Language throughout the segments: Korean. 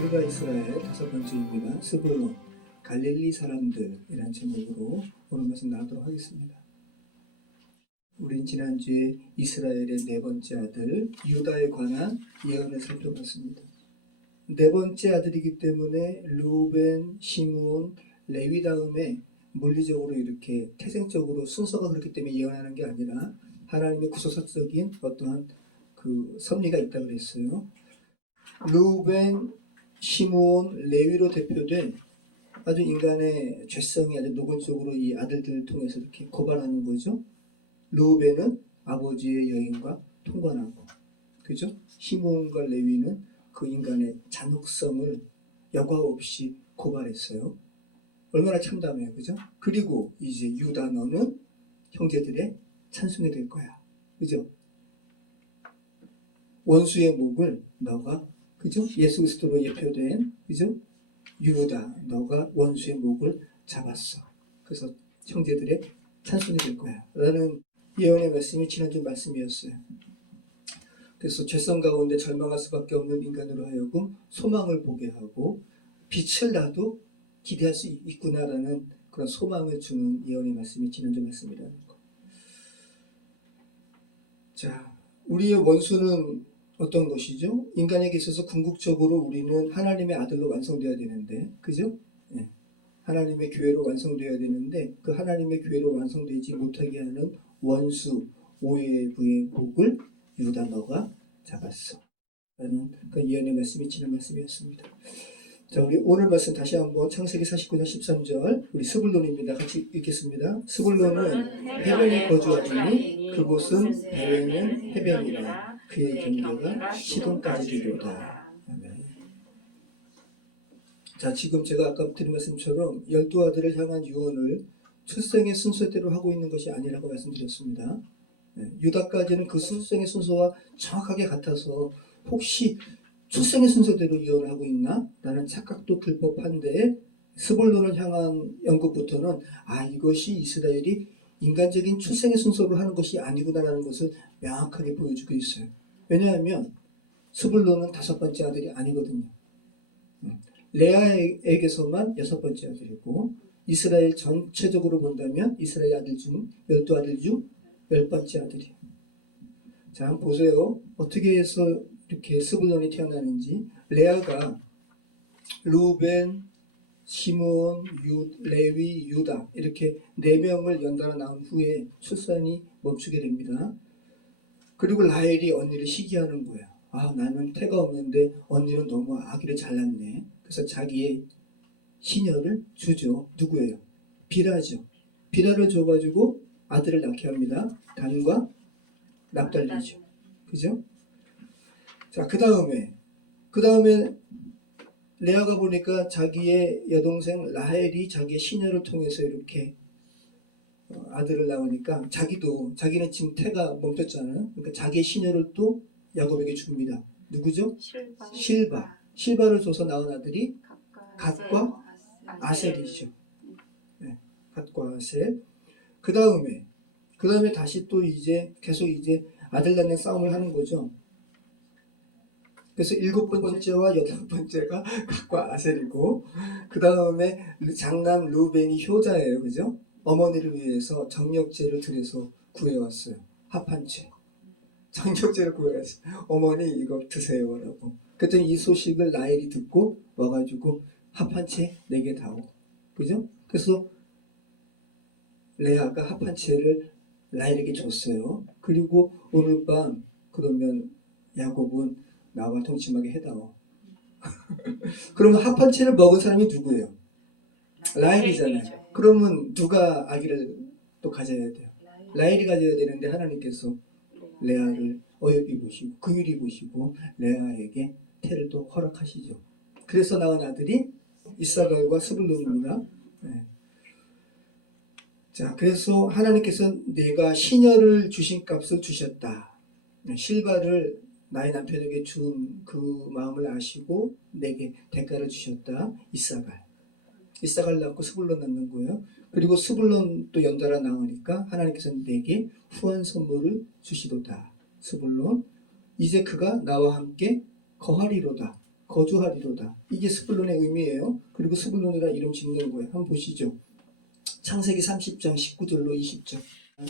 들어가 이스라엘 5번째입니다. 스불론 갈릴리 사람들이란 제목으로 오늘 말씀 나누도록 하겠습니다. 우린 지난주에 이스라엘의 네 번째 아들 유다에 관한 예언을 살펴봤습니다. 네 번째 아들이기 때문에 루벤, 시므온, 레위 다음에 물리적으로 이렇게 태생적으로 순서가 그렇기 때문에 예언하는 게 아니라 하나님의 구속사적인 어떠한 그 섭리가 있다고 그랬어요. 루벤, 시므온, 레위로 대표된 아주 인간의 죄성이 아주 노골적으로 이 아들들을 통해서 이렇게 고발하는 거죠. 루벤은 아버지의 여인과 통관하고, 그죠? 시므온과 레위는 그 인간의 잔혹성을 여과 없이 고발했어요. 얼마나 참담해요, 그죠? 그리고 이제 유다, 너는 형제들의 찬송이 될 거야, 그죠? 원수의 목을 너가, 그죠? 예수 그리스도로 예표된, 그죠? 유다, 너가 원수의 목을 잡았어. 그래서 형제들의 찬송이 될 거야 라는 예언의 말씀이 지난주 말씀이었어요. 그래서 죄성 가운데 절망할 수밖에 없는 인간으로 하여금 소망을 보게 하고 빛을 나도 기대할 수 있구나라는 그런 소망을 주는 예언의 말씀이 지난주 말씀이라는 거. 자, 우리의 원수는 어떤 것이죠? 인간에게 있어서 궁극적으로 우리는 하나님의 아들로 완성되어야 되는데, 그죠? 네. 하나님의 교회로 완성되어야 되는데 그 하나님의 교회로 완성되지 못하게 하는 원수 오해부의 목을 유다 너가 잡았어 라는 그 예언의 말씀이 지난 말씀이었습니다. 자, 우리 오늘 말씀 다시 한번 창세기 49장 13절 우리 스불론입니다. 같이 읽겠습니다. 스불론은 해변에 거주하더니 그곳은 배회는 해변이라 그의 경계가 시돈까지리로다. 아멘. 자, 지금 제가 아까 드린 말씀처럼 12아들을 향한 유언을 출생의 순서대로 하고 있는 것이 아니라고 말씀드렸습니다. 유다까지는 그 출생의 순서와 정확하게 같아서 혹시 출생의 순서대로 예언을 하고 있나? 라는 착각도 들 법한데 스불론을 향한 언급부터는 이것이 이스라엘이 인간적인 출생의 순서로 하는 것이 아니구나라는 것을 명확하게 보여주고 있어요. 왜냐하면 스불론은 5번째 아들이 아니거든요. 레아에게서만 6번째 아들이고 이스라엘 전체적으로 본다면 이스라엘 아들 중 12아들 중 10번째 아들이에요. 자, 한번 보세요. 어떻게 해서 이렇게 스불론이 태어나는지. 레아가 루벤, 시므온, 레위, 유다 이렇게 4명을 연달아 낳은 후에 출산이 멈추게 됩니다. 그리고 라헬이 언니를 시기하는 거예요. 나는 태가 없는데 언니는 너무 아기를 잘 낳네. 그래서 자기의 시녀를 주죠. 누구예요? 빌하죠. 빌하를 줘가지고 아들을 낳게 합니다. 단과 납달리죠. 그죠? 자, 그 다음에 레아가 보니까 자기의 여동생 라헬이 자기의 시녀를 통해서 이렇게 아들을 낳으니까 자기는 지금 태가 멈췄잖아요. 그러니까 자기의 시녀를 또 야곱에게 줍니다. 누구죠? 실바를 줘서 낳은 아들이 갓과 아셀이죠. 네, 갓과 아셀. 그 다음에 다시 또 이제 계속 이제 아들 낳는 싸움을 하는 거죠. 그래서 7번째와 8번째가 갓과 아셀이고, 그 다음에 장남 루벤이 효자예요. 그죠? 어머니를 위해서 정력제를 들여서 구해왔어요. 합한 채. 정력제를 구해왔어요. 어머니 이거 드세요 라고. 그랬더니 이 소식을 라헬이 듣고 와가지고 합한 채 4개 다오. 그죠? 그래서 레아가 합한 채를 라헬에게 줬어요. 그리고 오늘 밤 그러면 야곱은 나와 동침하게 해다오. 그러면 합한 채를 먹은 사람이 누구예요? 라헬이잖아요. 그러면 누가 아기를 또 가져야 돼요? 라헬이 가져야 되는데 하나님께서 레아를 어여삐 보시고 긍휼히 보시고 레아에게 태를 또 허락하시죠. 그래서 낳은 아들이 이사갈과 스불론입니다. 네. 자, 그래서 하나님께서 내가 시녀를 주신 값을 주셨다. 실바를 나의 남편에게 준 그 마음을 아시고 내게 대가를 주셨다. 이사갈 낳고 스불론 낳는 거예요. 그리고 스불론 또 연달아 낳으니까 하나님께서 내게 후한 선물을 주시도다. 스불론 이제 그가 나와 함께 거하리로다. 거주하리로다. 이게 스불론의 의미예요. 그리고 스불론이라 이름 짓는 거예요. 한번 보시죠. 창세기 30장 19절로 20절.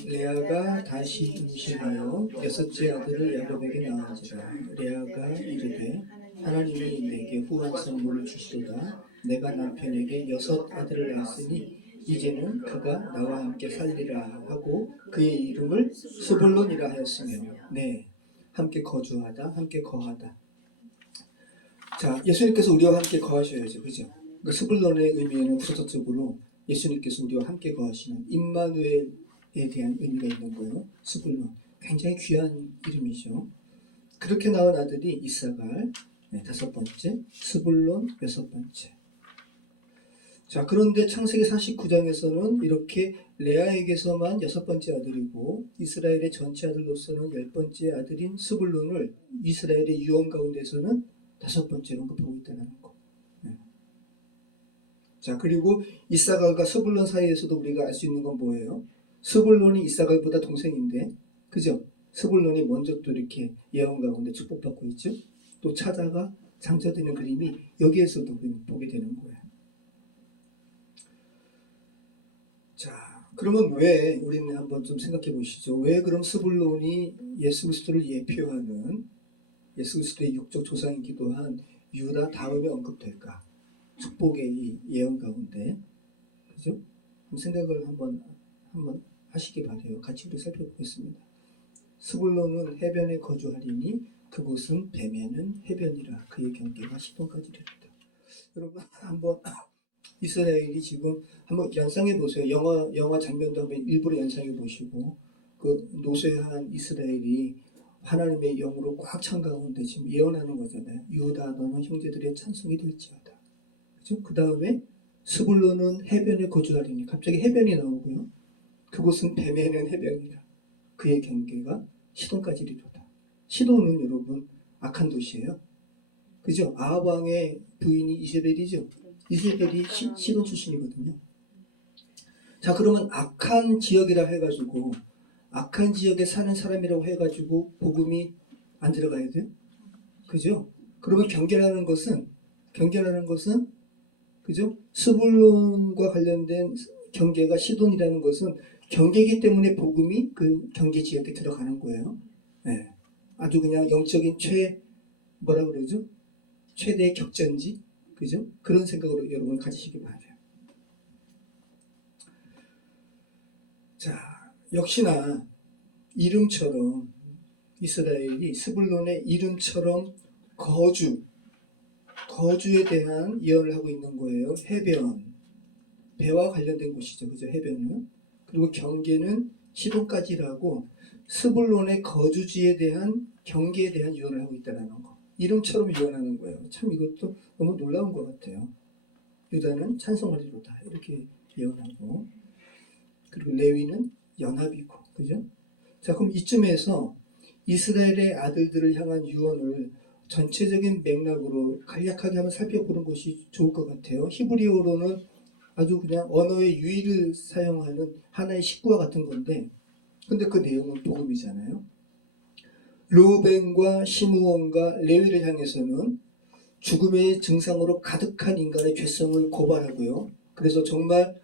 레아가 다시 임신하여 여섯째 아들을 야곱에게 낳은지라. 레아가 이르되 하나님이 내게 후한 선물을 주시도다. 내가 남편에게 여섯 아들을 낳았으니 이제는 그가 나와 함께 살리라 하고 그의 이름을 스불론이라 하였으며, 네, 함께 거주하다, 함께 거하다. 자, 예수님께서 우리와 함께 거하셔야죠, 그죠? 그 스불론의 의미에는 구조적으로 예수님께서 우리와 함께 거하시는 임마누엘에 대한 의미가 있는 거예요. 스불론, 굉장히 귀한 이름이죠. 그렇게 낳은 아들이 이사갈, 네, 다섯 번째, 스불론 여섯 번째. 자, 그런데 창세기 49장에서는 이렇게 레아에게서만 여섯 번째 아들이고 이스라엘의 전체 아들로서는 열 번째 아들인 스불론을 이스라엘의 유언 가운데서는 다섯 번째로 언급하고 있다는 거. 네. 자, 그리고 이사갈과 스불론 사이에서도 우리가 알 수 있는 건 뭐예요? 스불론이 이사갈보다 동생인데, 그죠? 스불론이 먼저 또 이렇게 예언 가운데 축복받고 있죠. 또 찾아가 상처되는 그림이 여기에서도 보게 되는 거예요. 자, 그러면 왜, 우리는 한번 좀 생각해 보시죠. 왜 그럼 스불론이 예수 그리스도를 예표하는, 예수 그리스도의 육적 조상이기도 한 유다 다음에 언급될까? 축복의 이 예언 가운데, 그죠? 생각을 한번 하시기 바래요. 같이 우리 살펴보겠습니다. 스불론은 해변에 거주하리니 그곳은 뱀에는 해변이라. 그의 경계가 시돈까지리로다. 여러분 한번 이스라엘이 지금 한번 연상해 보세요. 영화 장면도 한번 일부러 연상해 보시고, 그 노쇠한 이스라엘이 하나님의 영으로 꽉 찬 가운데 지금 예언하는 거잖아요. 유다 너는 형제들의 찬송이 될지어다. 그죠? 그 다음에 스불론은 해변에 거주하리니, 갑자기 해변이 나오고요. 그곳은 뱀에는 해변이라. 그의 경계가 시돈까지리로다. 시돈은 여러분 악한 도시예요. 그죠? 아합 왕의 부인이 이세벨이죠. 이세벨이 시돈 출신이거든요. 자, 그러면 악한 지역이라 해가지고, 악한 지역에 사는 사람이라고 해가지고 복음이 안 들어가야 돼요? 그죠? 그러면 경계라는 것은 그죠? 스불론과 관련된 경계가 시돈이라는 것은 경계이기 때문에 복음이 그 경계 지역에 들어가는 거예요. 네. 아주 그냥 영적인 뭐라 그러죠? 최대의 격전지, 그죠? 그런 생각으로 여러분 가지시기 바라요. 자, 역시나 이름처럼 이스라엘이 스불론의 이름처럼 거주에 대한 예언을 하고 있는 거예요. 해변, 배와 관련된 곳이죠, 그죠? 해변은. 그리고 경계는 시돈까지라고 스불론의 거주지에 대한 경계에 대한 예언을 하고 있다는 거. 이름처럼 예언하는 거예요. 참 이것도 너무 놀라운 것 같아요. 유다는 찬송하리로다 이렇게 예언하고, 그리고 레위는 연합이고, 그죠? 자, 그럼 이쯤에서 이스라엘의 아들들을 향한 유언을 전체적인 맥락으로 간략하게 한번 살펴보는 것이 좋을 것 같아요. 히브리어로는 아주 그냥 언어의 유의를 사용하는 하나의 식구와 같은 건데, 근데 그 내용은 복음이잖아요. 르우벤과 시므온과 레위를 향해서는 죽음의 증상으로 가득한 인간의 죄성을 고발하고요. 그래서 정말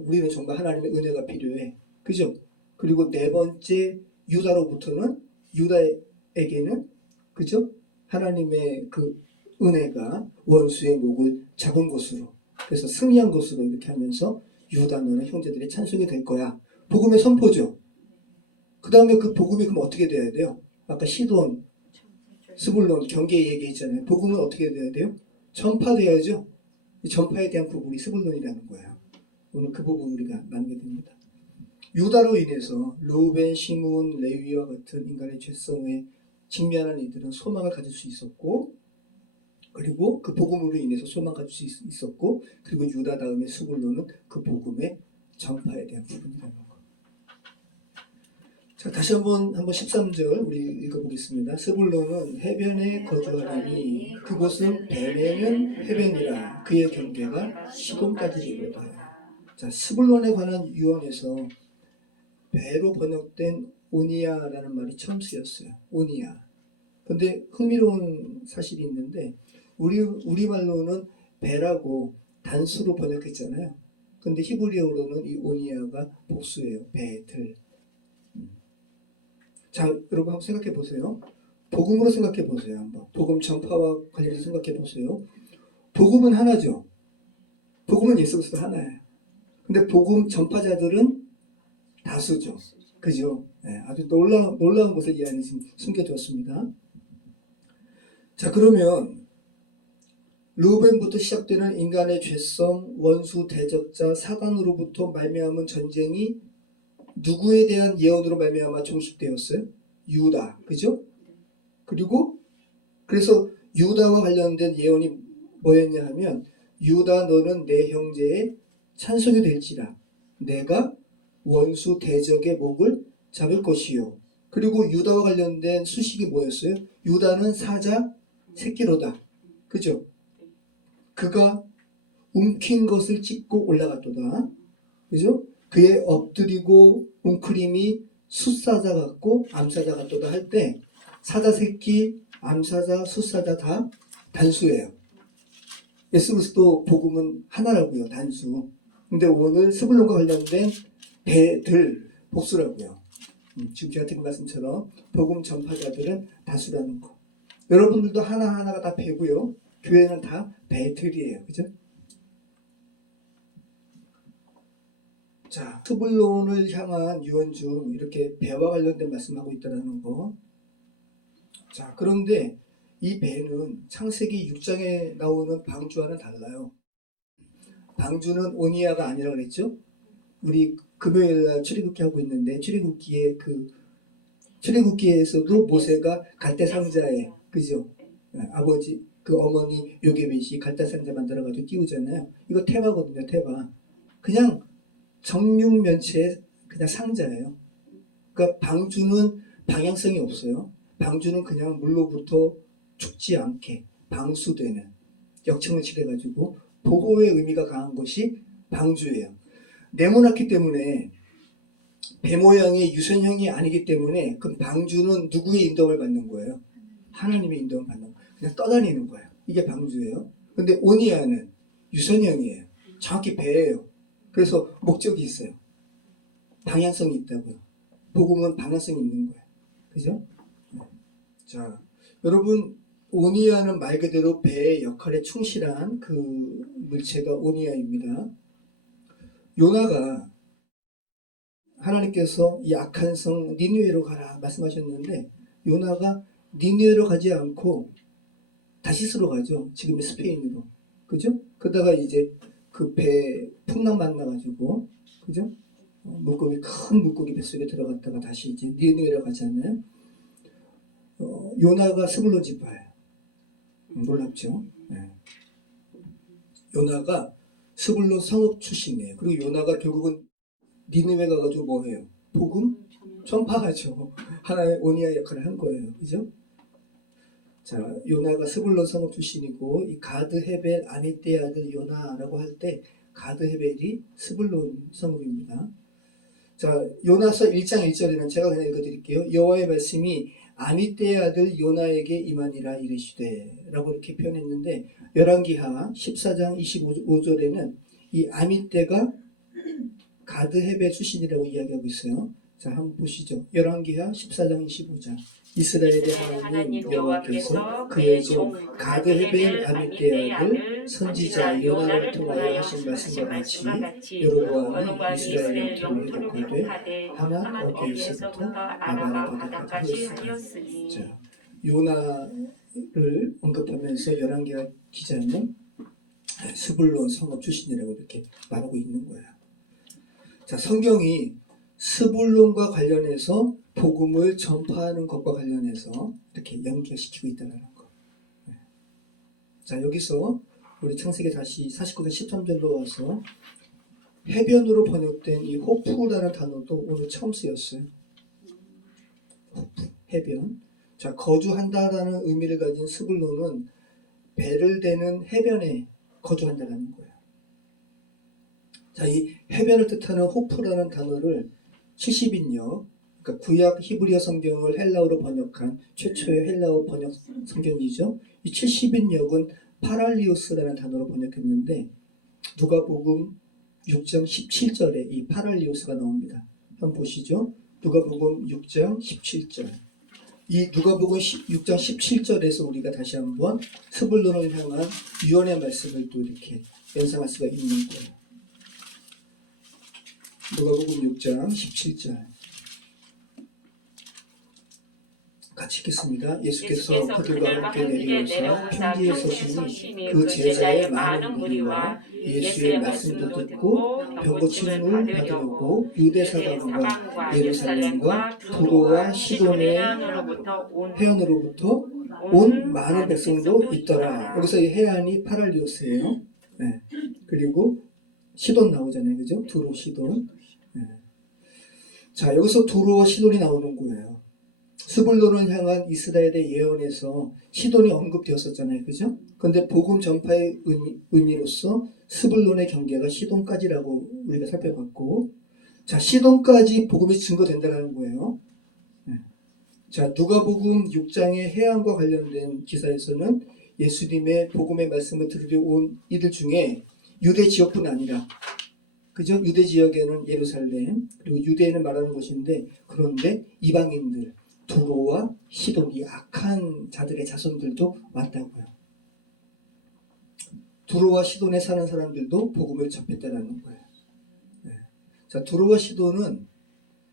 우리는 정말 하나님의 은혜가 필요해. 그죠? 그리고 네 번째 유다로부터는, 유다에게는 그죠? 하나님의 그 은혜가 원수의 목을 잡은 것으로, 그래서 승리한 것으로 이렇게 하면서 유다 너는 형제들의 찬송이 될 거야. 복음의 선포죠. 그 다음에 그 복음이 그럼 어떻게 돼야 돼요? 아까 시돈, 스불론, 경계 얘기했잖아요. 복음은 어떻게 돼야 돼요? 전파돼야죠. 전파에 대한 부분이 스불론이라는 거예요. 오늘 그 부분 우리가 나누게 됩니다. 유다로 인해서 르우벤, 시므온, 레위와 같은 인간의 죄성에 직면한 이들은 소망을 가질 수 있었고, 그리고 그 복음으로 인해서 소망을 가질 수 있었고, 그리고 유다 다음에 스불론은 그 복음의 전파에 대한 부분이라는 거. 자, 다시 한번 13절 우리 읽어보겠습니다. 스불론은 해변에 거주하리니 그곳은 뱀에는 해변이라. 그의 경계가 시돈까지리로다. 자, 스불론에 관한 유언에서 배로 번역된 오니아라는 말이 처음 쓰였어요. 오니아. 근데 흥미로운 사실이 있는데 우리말로는 배라고 단수로 번역했잖아요. 근데 히브리어로는 이 오니아가 복수예요. 배들. 자, 여러분 한번 생각해 보세요. 복음으로 생각해 보세요. 한번. 복음 전파와 관련해서 생각해 보세요. 복음은 하나죠. 복음은 예수 그리스도 하나예요. 근데 복음 전파자들은 다수죠. 그죠? 네, 아주 놀라운 것을 이 안에 숨겨두었습니다. 자, 그러면 르우벤부터 시작되는 인간의 죄성, 원수, 대적자, 사단으로부터 말미암은 전쟁이 누구에 대한 예언으로 말미암아 종식되었어요? 유다, 그죠? 그리고 그래서 유다와 관련된 예언이 뭐였냐 하면 유다 너는 내 형제의 찬송이 될지라 내가 원수 대적의 목을 잡을 것이요. 그리고 유다와 관련된 수식이 뭐였어요? 유다는 사자 새끼로다. 그죠? 그가 움킨 것을 찢고 올라갔도다. 그죠? 그의 엎드리고 웅크림이 숫사자 같고 암사자 같도다 할 때 사자 새끼, 암사자, 숫사자 다 단수예요. 예수 그리스도 복음은 하나라고요. 단수. 근데 오늘 스불론과 관련된 배들 복수라고요. 지금 제가 드린 말씀처럼 복음 전파자들은 다수라는 거. 여러분들도 하나하나가 다 배고요. 교회는 다 배들이에요. 그죠? 자, 스불론을 향한 유언 중 이렇게 배와 관련된 말씀하고 있다는 거. 자, 그런데 이 배는 창세기 6장에 나오는 방주와는 달라요. 방주는 오니아가 아니라고 그랬죠? 우리 금요일날 출애굽기 하고 있는데 출애굽기에서도 모세가 갈대 상자에 그죠? 아버지 그 어머니 요게벳이 갈대 상자 만들어가지고 띄우잖아요. 이거 테바거든요. 테바. 그냥 정육면체의 그냥 상자예요. 그러니까 방주는 방향성이 없어요. 방주는 그냥 물로부터 죽지 않게 방수되는 역청을 칠해가지고 보호의 의미가 강한 것이 방주예요. 네모났기 때문에 배 모양의 유선형이 아니기 때문에 그 방주는 누구의 인도를 받는 거예요? 하나님의 인도를 받는 거예요. 그냥 떠다니는 거예요. 이게 방주예요. 근데 오니아는 유선형이에요. 정확히 배예요. 그래서 목적이 있어요. 방향성이 있다고요. 복음은 방향성이 있는 거예요. 그죠? 자, 여러분 오니아는 말 그대로 배의 역할에 충실한 그 물체가 오니아입니다. 요나가 하나님께서 이 악한 성 니느웨로 가라 말씀하셨는데 요나가 니느웨로 가지 않고 다시스로 가죠. 지금의 스페인으로. 그죠? 그러다가 이제 그 배 풍랑 만나가지고 그죠? 물고기 큰 물고기 뱃속에 들어갔다가 다시 이제 니느웨로 가잖아요. 요나가 스불론 지파예요. 놀랍죠? 네. 요나가 스불론 성읍 출신이에요. 그리고 요나가 결국은 니느웨 가가지고 뭐 해요? 복음 전파하죠. 하나의 오니아 역할을 한 거예요. 그죠? 자, 요나가 스불론 성읍 출신이고 이 가드 헤벨 아미떼 아들 요나라고 할 때 가드 헤벨이 스불론 성읍입니다. 자, 요나서 1장 1절에는 제가 그냥 읽어드릴게요. 여호와의 말씀이 아미떼의 아들 요나에게 임하니라 이르시되 라고 이렇게 표현했는데 열왕기하 14장 25절에는 이 아미떼가 가드 헤벨 출신이라고 이야기하고 있어요. 자, 한번 보시죠. 열왕기하 14장 25절 이스라엘의 하나님 여호와께서 그의 종 가드 헤벨 아미떼의 아들 선지자 요나를 통하여 하신 말씀과 같이 여로보암이 이스라엘을 통해 격하되 하만 어디에서부터 나발을 받아가게 하였으니. 자, 요나를 언급하면서 열왕기하 기자는 스불론 성읍 출신이라고 이렇게 말하고 있는 거예요. 자, 성경이 스불론과 관련해서 복음을 전파하는 것과 관련해서 이렇게 연결시키고 있다는 거. 자, 여기서 우리 창세기 다시 49장 13절로 와서 해변으로 번역된 이 호프라는 단어도 오늘 처음 쓰였어요. 호프, 해변. 자, 거주한다라는 의미를 가진 스불론은 배를 대는 해변에 거주한다는 거예요. 자, 이 해변을 뜻하는 호프라는 단어를 70인역, 그러니까 구약 히브리어 성경을 헬라어로 번역한 최초의 헬라어 번역 성경이죠. 이 70인역은 파랄리오스라는 단어로 번역했는데 누가복음 6장 17절에 이 파랄리오스가 나옵니다. 한번 보시죠. 누가복음 6장 17절. 이 누가복음 6장 17절에서 우리가 다시 한번 스불론을 향한 유언의 말씀을 또 이렇게 연상할 수가 있는 거예요. 누가복음 6장 17절 같이 읽겠습니다. 예수께서 그들과 함께 내려오사 평지에 서시니 그 제자의 많은 무리와 예수의 말씀도 듣고 병고침을 받으려고 유대 사방과 예루살렘과 두로와 시돈의 해안으로부터 온 많은 백성도 있더라. 여기서 이 해안이 파랄리오스예요. 네. 그리고 시돈 나오잖아요, 그죠? 두로, 시돈. 네. 자, 여기서 두로와 시돈이 나오는 거예요. 스불론을 향한 이스라엘의 예언에서 시돈이 언급되었었잖아요, 그죠? 근데 복음 전파의 의미로서 스불론의 경계가 시돈까지라고 우리가 살펴봤고, 자, 시돈까지 복음이 증거된다는 거예요. 네. 자, 누가복음 6장의 해안과 관련된 기사에서는 예수님의 복음의 말씀을 들으려 온 이들 중에 유대 지역뿐 아니라, 그죠? 유대 지역에는 예루살렘, 그리고 유대인을 말하는 곳인데, 그런데 이방인들, 두로와 시돈, 이 악한 자들의 자손들도 왔다고요. 두로와 시돈에 사는 사람들도 복음을 접했다는 거예요. 네. 자, 두로와 시돈은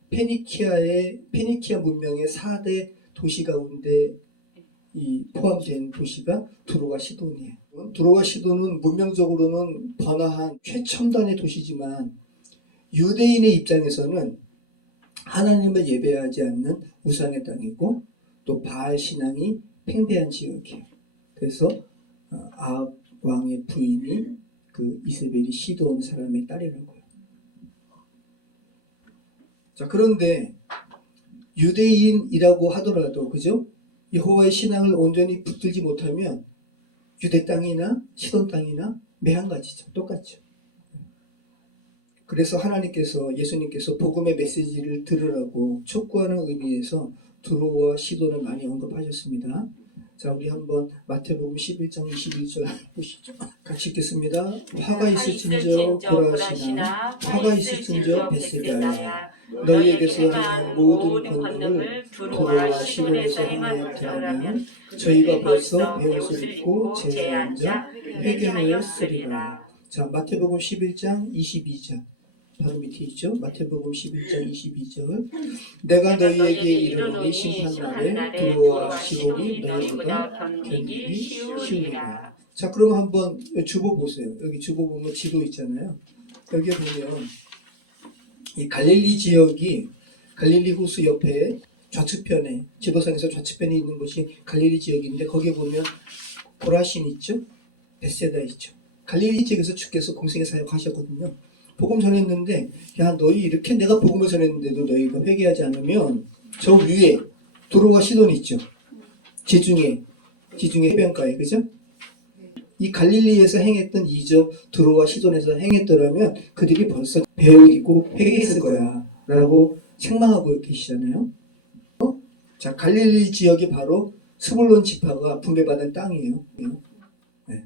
페니키아 문명의 4대 도시 가운데 포함된 도시가 두로와 시돈이에요. 두로와 시돈은 문명적으로는 번화한 최첨단의 도시지만 유대인의 입장에서는 하나님을 예배하지 않는 우상의 땅이고 또 바알 신앙이 팽배한 지역이에요. 그래서 아합 왕의 부인이 그 이세벨이 시돈 사람의 딸이라고요. 자, 그런데 유대인이라고 하더라도, 그죠? 여호와의 신앙을 온전히 붙들지 못하면 유대 땅이나 시돈 땅이나 매한가지죠. 똑같죠. 그래서 하나님께서, 예수님께서 복음의 메시지를 들으라고 촉구하는 의미에서 두로와 시돈을 많이 언급하셨습니다. 자, 우리 한번 마태복음 11장 21절 보시죠. 같이 읽겠습니다. 화가 있을진저 고라시나 화가 있을진저 벳세다야 너희에게서 하는 모든 권능을 두로와 시돈에서 행하였더라면 저희가 벌써 배옷을 입고 제자에 앉아 회개하였으리라. 자, 마태복음 11장 22절 바로 밑에 있죠. 마태복음 11장 22절 내가 너희에게 이르노니 심판날에 두로와 시돈이 너희보다 견디기 쉬우리라. 자, 그럼 한번 주보 보세요. 여기 주보 보면 지도 있잖아요. 여기 보면 이 갈릴리 지역이 갈릴리 호수 옆에 좌측편에, 지도상에서 좌측편에 있는 곳이 갈릴리 지역인데 거기에 보면 고라신 있죠? 벳세다 있죠. 갈릴리 지역에서 주께서 공생의 사역하셨거든요. 복음 전했는데, 야, 너희 이렇게 내가 복음을 전했는데도 너희가 회개하지 않으면 저 위에 두로와 시돈이 있죠. 지중해 해변가에, 그죠? 이 갈릴리에서 행했던 이적 두로와 시돈에서 행했더라면 그들이 벌써 배우고 회개했을 거야 라고 책망하고 계시잖아요. 자, 갈릴리 지역이 바로 스불론 지파가 분배받은 땅이에요. 네.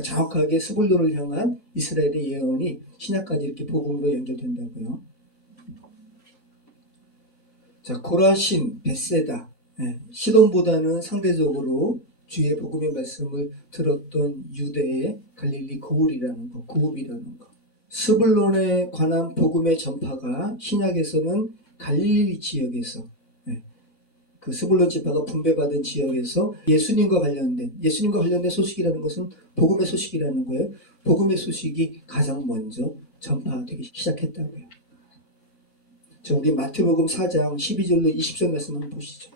정확하게 스불론을 향한 이스라엘의 예언이 신약까지 이렇게 복음으로 연결된다고요. 자, 고라신, 벳세다, 네. 시돈보다는 상대적으로 주의 복음의 말씀을 들었던 유대의 갈릴리 고울이라는 거, 고읍이라는 거. 스불론에 관한 복음의 전파가 신약에서는 갈릴리 지역에서, 그 스불론 지파가 분배받은 지역에서 예수님과 관련된 소식이라는 것은 복음의 소식이라는 거예요. 복음의 소식이 가장 먼저 전파되기 시작했다고요. 자, 우리 마태복음 4장 12절로 20절 말씀 한번 보시죠.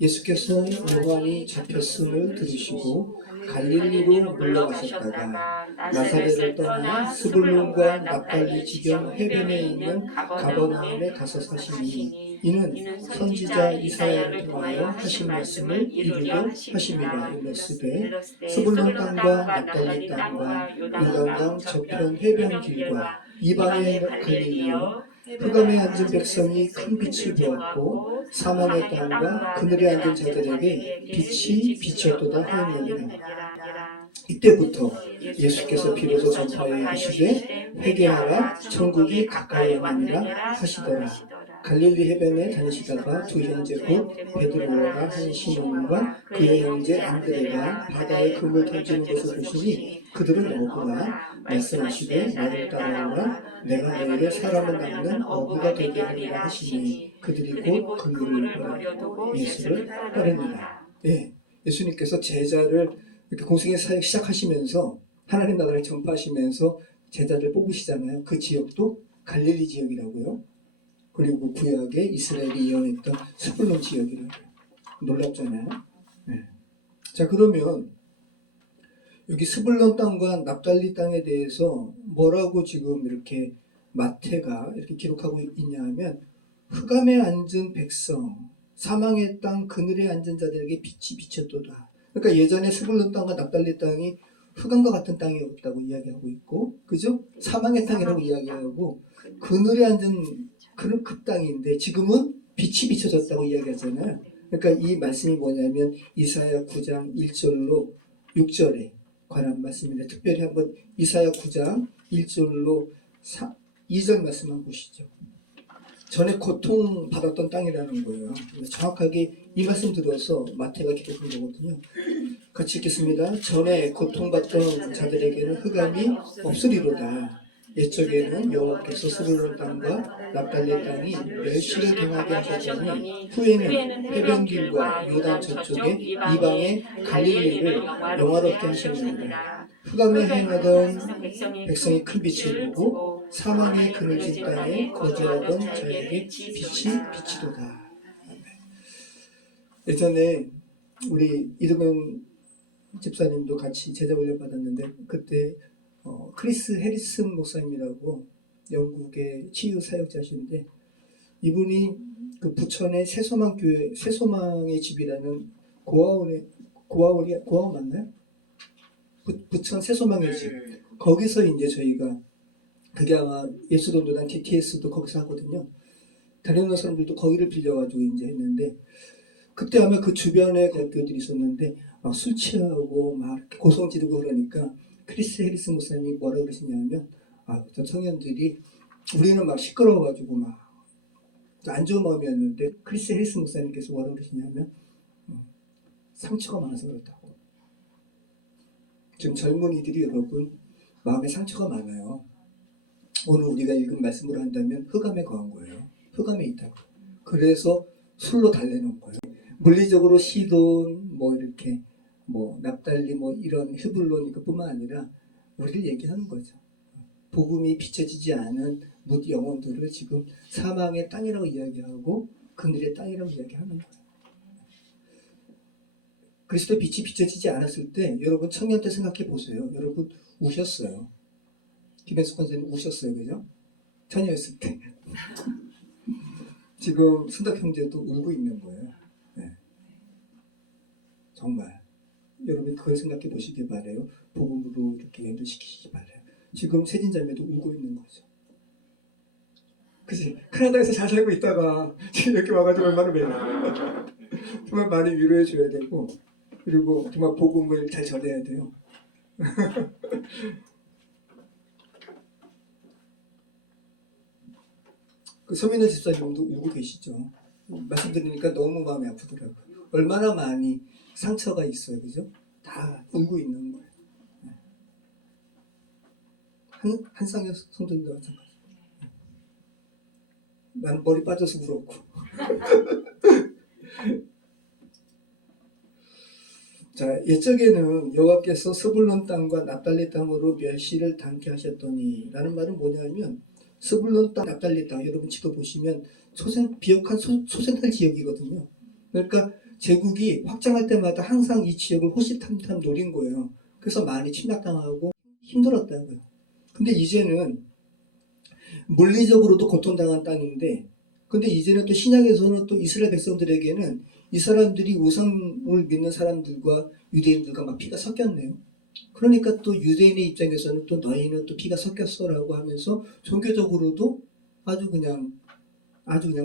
예수께서 요한이 잡혔음을 들으시고 갈릴리로 물러가셨다가 나사렛을 떠나 스불론과 납달리 지경 해변에 있는 가버나움에 가서 사시니 이는 선지자 이사야를 통하여 하신 말씀을 이루려 하심이라. 일러스되 스불론 땅과 납달리 땅과 요단강 저편 해변 길과 이방의 갈릴리여 흑암에 앉은 백성이 큰 빛을 보았고 사망의 땅과 그늘에 앉은 자들에게 빛이 비쳤도다 하느니라. 이때부터 예수께서 비로소 전파에 이르시되 회개하라 천국이 가까이 왔느니라 하시더라. 갈릴리 해변에 다니시다가 두 형제 곧 베드로와 한 시몬과 그의 형제 안드레가 바다에 그물 던지는 것을 보시니 그들은 어부라. 말씀하시되 나를 따라오라. 내가 너희를 사람을 낚는 어부가 되게 하리라 하시니 그들이 곧 그물을 버려두고 예수를 따릅니다. 네, 예수님께서 제자를 이렇게 공생의 사역 시작하시면서 하나님 나라를 전파하시면서 제자를 뽑으시잖아요. 그 지역도 갈릴리 지역이라고요. 그리고 구약에 이스라엘이 이용했던 스불론 지역이라고요. 놀랍잖아요. 네. 자, 그러면 여기 스불론 땅과 납달리 땅에 대해서 뭐라고 지금 이렇게 마태가 이렇게 기록하고 있냐 하면 흑암에 앉은 백성, 사망의 땅 그늘에 앉은 자들에게 빛이 비쳤도다. 그러니까 예전에 스불론 땅과 납달리 땅이 흑암과 같은 땅이었다고 이야기하고 있고, 그죠? 사망의 땅이라고 이야기하고 그늘에 앉은 그런 그 땅인데 지금은 빛이 비춰졌다고 이야기하잖아요. 그러니까 이 말씀이 뭐냐면 이사야 9장 1절로 6절에 관한 말씀인데 특별히 한번 이사야 9장 1절로 2절 말씀만 보시죠. 전에 고통받았던 땅이라는 거예요. 정확하게 이 말씀 들어서 마태가 기록한 거거든요. 같이 읽겠습니다. 전에 고통받던 자들에게는 흑암이 없으리로다. 옛적에는 여호와께서 스불론 땅과 납달리 땅이 멸시를 당하게 하셨더니 후에는 해변길과 요단 저쪽에 이방의 갈릴리를 영화롭게 하셨느니라. 흑암에 행하던 백성이 큰 빛을 보고 사망의 그늘진 땅에 거주하던 자에게 빛이 비치도다. 예전에 우리 이동현 집사님도 같이 제자 훈련 받았는데 그때 크리스 해리슨 목사님이라고 영국의 치유 사역자신데 이분이 그 부천의 새소망교회 새소망의 집이라는 고아원 맞나요? 부천 새소망의 집 거기서 이제 저희가 그게 아마 예수돈도단 TTS도 거기서 하거든요. 다른 사람들도 거기를 빌려가지고 이제 했는데 그때 아마 그 주변에 대학교들이 있었는데 막 술 취하고 막 고성 지르고 그러니까 크리스 해리스 목사님이 뭐라 그러시냐면 저 청년들이 우리는 막 시끄러워가지고 막 안 좋은 마음이었는데 크리스 해리스 목사님께서 뭐라 그러시냐면 상처가 많아서 그렇다고. 지금 젊은이들이 여러분 마음에 상처가 많아요. 오늘 우리가 읽은 말씀으로 한다면 흑암에 거한 거예요. 흑암에 있다고. 그래서 술로 달래는 거예요. 물리적으로 시돈 뭐 이렇게 뭐 납달리 뭐 이런 헤불론 이것뿐만 아니라 우리를 얘기하는 거죠. 복음이 비춰지지 않은 뭇 영혼들을 지금 사망의 땅이라고 이야기하고 그늘의 땅이라고 이야기하는 거예요. 그리스도의 빛이 비춰지지 않았을 때 여러분 청년 때 생각해 보세요. 여러분 우셨어요. 김혜숙 선생님 우셨어요. 그죠? 처녀였을 때. 지금 순덕 형제도 울고 있는 거예요. 네. 정말 여러분 그걸 생각해 보시기 바래요. 복음으로 이렇게 연결시키시기 바래요. 지금 세진자매도 울고 있는 거죠. 그치? 캐나다에서 잘 살고 있다가 지금 이렇게 와가지고 얼마나 매워. 정말 많이 위로해 줘야 되고 그리고 정말 복음을 잘 전해야 돼요. 그 서민호 집사님도 울고 계시죠. 말씀드리니까 너무 마음이 아프더라고요. 얼마나 많이 상처가 있어요. 그죠? 다 울고 있는 거예요. 한상혁 성도님도 마찬가지. 난 머리 빠져서 울었고. 자, 옛적에는 여호와께서 스불론 땅과 납달리 땅으로 멸시를 당케 하셨더니 라는 말은 뭐냐면 스불론 땅, 납달리 땅 여러분 지도 보시면 비옥한 소생탈 지역이거든요. 그러니까 제국이 확장할 때마다 항상 이 지역을 호시탐탐 노린 거예요. 그래서 많이 침략당하고 힘들었다고요. 근데 이제는 물리적으로도 고통당한 땅인데 근데 이제는 또 신약에서는 또 이스라엘 백성들에게는 이 사람들이 우상을 믿는 사람들과 유대인들과 막 피가 섞였네요. 그러니까 또 유대인의 입장에서는 또 너희는 또 피가 섞였어라고 하면서 종교적으로도 아주 그냥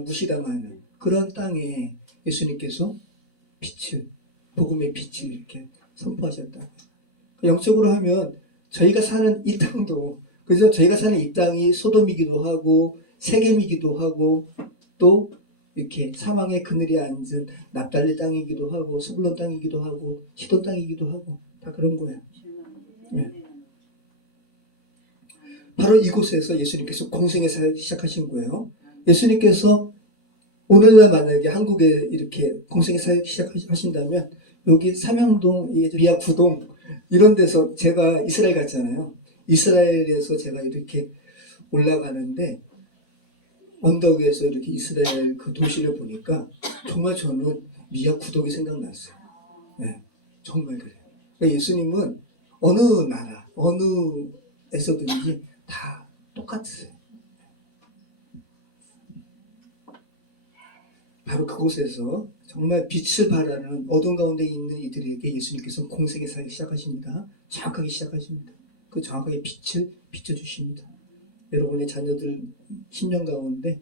무시당하는 그런 땅에 예수님께서 빛을 복음의 빛을 이렇게 선포하셨다. 영적으로 하면 저희가 사는 이 땅도, 그래서 저희가 사는 이 땅이 소돔이기도 하고 세겜이기도 하고 또 이렇게 사망의 그늘에 앉은 납달리 땅이기도 하고 스불론 땅이기도 하고 시돈 땅이기도 하고 다 그런 거예요. 네. 바로 이곳에서 예수님께서 공생의 사역을 시작하신 거예요. 예수님께서 오늘날 만약에 한국에 이렇게 공생의 사역 시작하신다면 여기 삼양동, 미야구동 이런 데서 제가 이스라엘 갔잖아요. 이스라엘에서 제가 이렇게 올라가는데 언덕 위에서 이렇게 이스라엘 그 도시를 보니까 정말 저는 미야구동이 생각났어요. 네, 정말 그래요. 그러니까 예수님은 어느 나라, 어느에서든지 다 똑같으세요. 바로 그곳에서 정말 빛을 발하는 어둠 가운데 있는 이들에게 예수님께서 공생의 사역을 시작하십니다. 정확하게 시작하십니다. 그 정확하게 빛을 비춰주십니다. 여러분의 자녀들 10년 가운데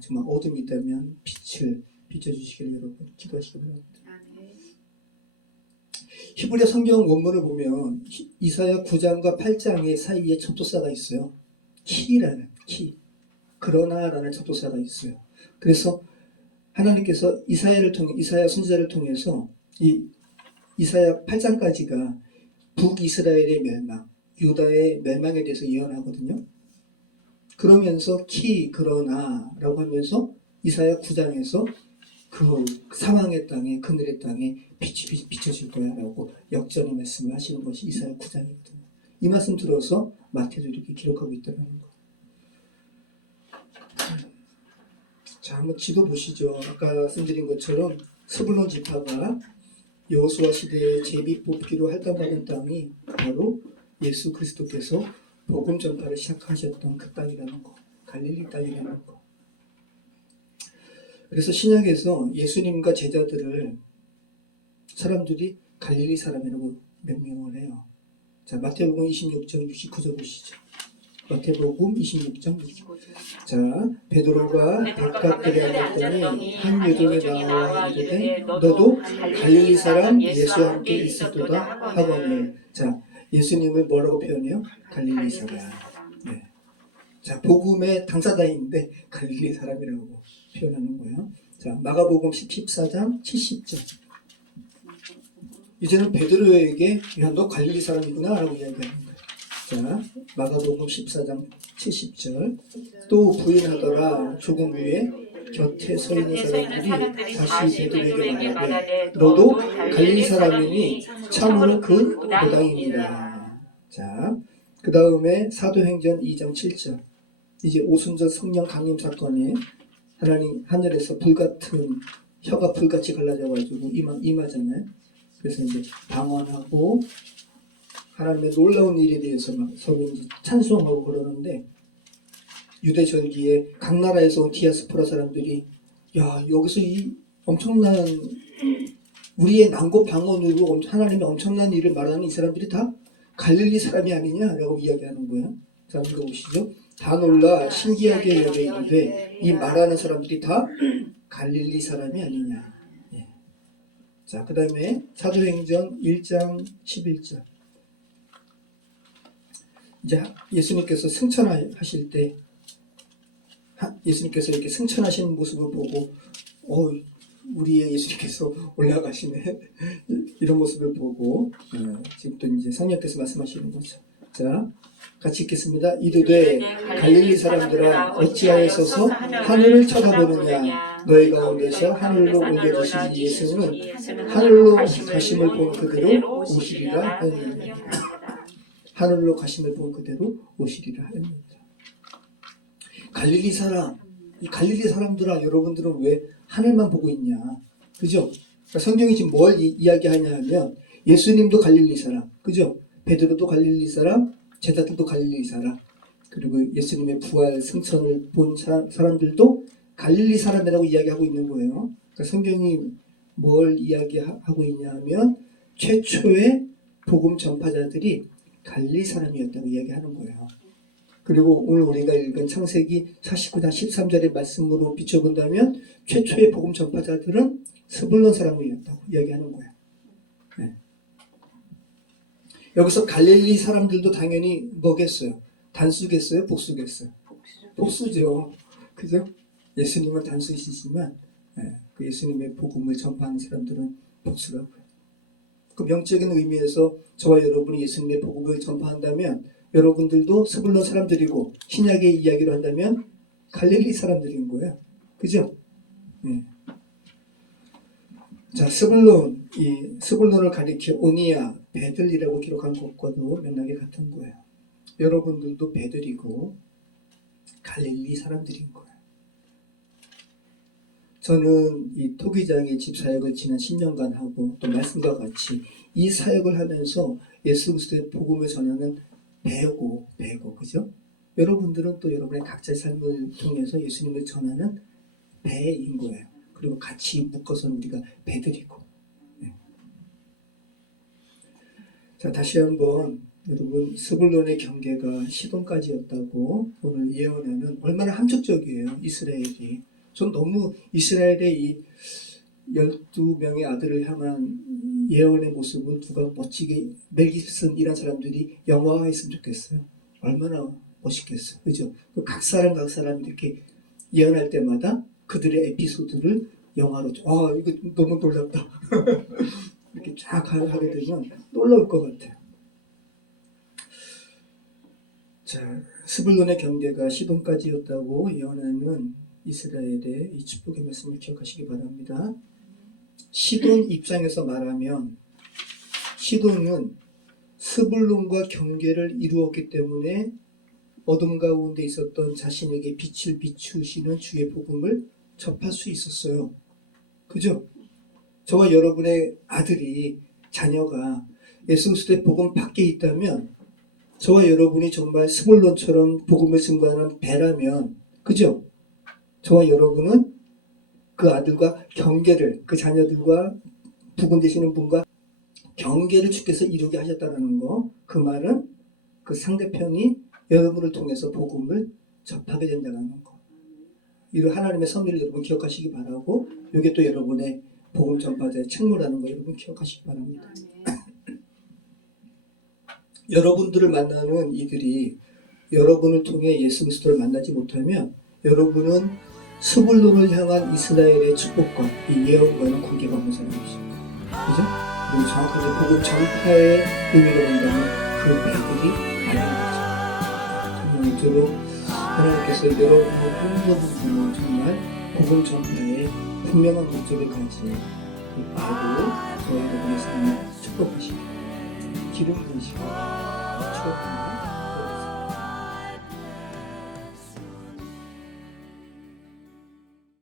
정말 어둠이 있다면 빛을 비춰주시기를 여러분 기도하시기 바랍니다. 히브리어 성경 원문을 보면 이사야 9장과 8장의 사이에 접속사가 있어요. 키라는 키, 그러나라는 접속사가 있어요. 그래서 하나님께서 이사야 선지자를 통해서 이 이사야 8장까지가 북이스라엘의 멸망, 유다의 멸망에 대해서 예언하거든요. 그러면서 그러나라고 하면서 이사야 9장에서 그 사망의 땅에, 그늘의 땅에 빛이 비춰질 거야 라고 역전의 말씀을 하시는 것이 이사야 9장이거든요. 이 말씀 들어서 마태도 이렇게 기록하고 있다는 거. 자, 한번 지도 보시죠. 아까 말씀드린 것처럼 스불론 지파가 여호수아 시대에 제비 뽑기로 할당받은 땅이 바로 예수 그리스도께서 복음 전파를 시작하셨던 그 땅이라는 거, 갈릴리 땅이라는 거. 그래서 신약에서 예수님과 제자들을 사람들이 갈릴리 사람이라고 명명을 해요. 자, 마태복음 26장 69절 보시죠. 마태복음 26장 69절. 자, 베드로가 바깥들에 앉았더니 한 여종이 나와 이르되 너도 갈릴리 사람 예수와 함께 있었도다 하거늘. 자, 예수님을 뭐라고 표현해요? 갈릴리 사람. 네. 자, 복음의 당사자인데 갈릴리 사람이라고 표현하는 거예요. 자, 마가복음 14장 70절. 이제는 베드로에게 야, 너 갈릴리 사람이구나 라고 이야기합니다. 자, 마가복음 14장 70절. 또 부인하더라. 조금 후에 곁에 서 있는 사람들이 다시 베드로에게 말하되 너도 갈릴리 사람이니 참으로 그 고당입니다. 자, 그 다음에 사도행전 2장 7절. 이제 오순절 성령 강림 사건에 하나님 하늘에서 불같은 혀가 불같이 갈라져가지고 임하잖아요. 그래서 이제 방언하고 하나님의 놀라운 일에 대해서 막 서로 이제 찬송하고 그러는데 유대절기에 각 나라에서 온 디아스포라 사람들이 야 여기서 이 엄청난 우리의 난고 방언으로 하나님의 엄청난 일을 말하는 이 사람들이 다 갈릴리 사람이 아니냐라고 이야기하는 거예요. 자, 읽어보시죠. 다 놀라 신기하게 여겨 이르되 이 말하는 사람들이 다 갈릴리 사람이 아니냐. 예. 자, 그 다음에 사도행전 1장 11절. 이제 예수님께서 승천하실 때 예수님께서 이렇게 승천하시는 모습을 보고 우리의 예수님께서 올라가시네 이런 모습을 보고 지금 또 이제 성령께서 말씀하시는 거죠. 자, 같이 읽겠습니다. 이르되 갈릴리 사람들아 어찌하여 서서 하늘을 쳐다보느냐. 너희 가운데서 하늘로 올려주신 예수는 하늘로 가심을 본 그대로 오시리라 하느니라. 하늘로 가심을 본 그대로 오시리라 하느니라. 갈릴리 사람, 이 갈릴리 사람들아 여러분들은 왜 하늘만 보고 있냐. 그죠? 그러니까 성경이 지금 뭘 이야기하냐 하면 예수님도 갈릴리 사람, 그죠? 베드로도 갈릴리 사람, 제자들도 갈릴리 사람, 그리고 예수님의 부활 승천을 본 사람들도 갈릴리 사람이라고 이야기하고 있는 거예요. 그러니까 성경이 뭘 이야기하고 있냐 하면 최초의 복음 전파자들이 갈릴리 사람이었다고 이야기하는 거예요. 그리고 오늘 우리가 읽은 창세기 49장 13절의 말씀으로 비춰본다면 최초의 복음 전파자들은 스불론 사람이었다고 이야기하는 거예요. 네. 여기서 갈릴리 사람들도 당연히 뭐겠어요? 단수겠어요? 복수겠어요? 복수죠. 그죠? 예수님은 단수이시지만 그 예수님의 복음을 전파하는 사람들은 복수라고요. 그 명적인 의미에서 저와 여러분이 예수님의 복음을 전파한다면 여러분들도 스불론 사람들이고 신약의 이야기로 한다면 갈릴리 사람들인 거예요. 그죠? 네. 자, 스불론을 가리켜 오니아, 베들이라고 기록한 것과도 맥락이 같은 거예요. 여러분들도 베들이고 갈릴리 사람들인 거예요. 저는 이 토기장의 집 사역을 지난 10년간 하고 또 말씀과 같이 이 사역을 하면서 예수 그리스도의 복음을 전하는 배고 그죠? 여러분들은 또 여러분의 각자의 삶을 통해서 예수님을 전하는 배인 거예요. 그리고 같이 묶어서 우리가 배들이고. 네. 자, 다시 한번 여러분 스불론의 경계가 시돈까지였다고 오늘 예언하는 얼마나 함축적이에요. 이스라엘이. 전 너무 이스라엘의 이 12명의 아들을 향한 예언의 모습을 누가 멋지게 멜 깁슨이라는 사람들이 영화화했으면 좋겠어요. 얼마나 멋있겠어요. 그죠? 각 사람 이렇게 예언할 때마다 그들의 에피소드를 영화로 이거 너무 놀랍다. 이렇게 쫙 하게 되면 놀라울 것 같아요. 자, 스불론의 경계가 시돈까지였다고 예언하는 이스라엘의 이 축복의 말씀을 기억하시기 바랍니다. 시돈 입장에서 말하면 시돈은 스불론과 경계를 이루었기 때문에 어둠 가운데 있었던 자신에게 빛을 비추시는 주의 복음을 접할 수 있었어요. 그죠? 저와 여러분의 아들이, 자녀가 예수 그리스도의 복음 밖에 있다면 저와 여러분이 정말 스불론처럼 복음을 증거하는 배라면, 그죠? 저와 여러분은 그 아들과 경계를, 그 자녀들과 부군 되시는 분과 경계를 주께서 이루게 하셨다는 거, 그 말은 그 상대편이 여러분을 통해서 복음을 접하게 된다는 거. 이런 하나님의 섭리를 여러분 기억하시기 바라고, 이게 또 여러분의 복음 전파자의 책무라는 거 여러분 기억하시기 바랍니다. 여러분들을 만나는 이들이 여러분을 통해 예수 그리스도를 만나지 못하면 여러분은 스불론을 향한 이스라엘의 축복과 이 예언과는 관계가 없는 사람이죠. 그죠? 그리고 정확하게 복음 전파의 의미로 본다면 그 배들이 아닌 거죠. 정말로 하나님께서 여러분을 너무 정말 복음 전파에 분명한 목적을 가진 이 배로 저와 여러분의 삶을 축복하시고 기름 부으시고